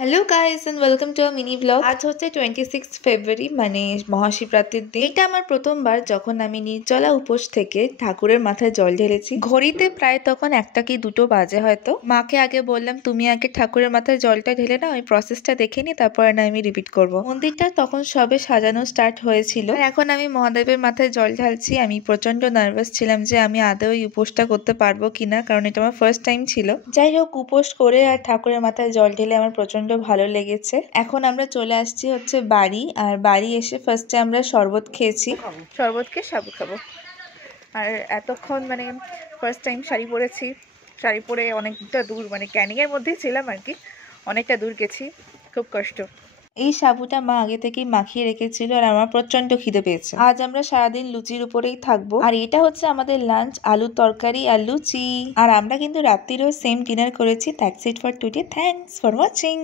Hello guys and welcome to a mini blog. আজ হচ্ছে 26 ফেব্রুয়ারি মানে মহাশিবরাত্রির দিন। এটা আমার প্রথমবার যখন আমি নির্জলা উপোস থেকে ঠাকুরের মাথায় জল ঢেলেছি। ঘড়িতে প্রায় তখন 1টা কি 2টো বাজে হয়তো। মাকে আগে বললাম তুমি আগে ঠাকুরের মাথায় জলটা ঢেলে নাও, ওই প্রসেসটা দেখে নি, তারপরে না আমি রিপিট করব। মন্দিরটা তখন সবে সাজানো স্টার্ট হয়েছিল আর এখন আমি মহাদেবের মাথায় জল ঢালছি। আমি প্রচন্ড নার্ভাস ছিলাম যে আমি আদৌ এই উপোসটা করতে পারবো কিনা, কারণ এটা আমার ফার্স্ট টাইম ছিল। যাই হোক, উপোস করে আর ঠাকুরের মাথায় জল ঢেলে আমার প্রচন্ড ভালো লেগেছে। এখন আমরা চলে আসছি হচ্ছে বাড়ি, আর বাড়ি এসে ফার্স্টে আমরা শরবত খেয়েছি। শরবত খেয়ে সাবু খাবো। আর এতক্ষণ মানে ফার্স্ট টাইম শাড়ি পরেছি, শাড়ি পরে অনেকটা দূর মানে ক্যানিং এর মধ্যেই ছিলাম আর কি, অনেকটা দূর গেছি, খুব কষ্ট। এই সাবুটা মা আগে থেকেই মাখিয়ে রেখেছিল আর আমার প্রচন্ড খিদে পেয়েছে। আজ আমরা সারাদিন লুচির উপরেই থাকবো। আর এটা হচ্ছে আমাদের লাঞ্চ, আলুর তরকারি আর লুচি। আর আমরা কিন্তু রাত্রিরেও সেম ডিনার করেছি। That's it for today, thanks for watching.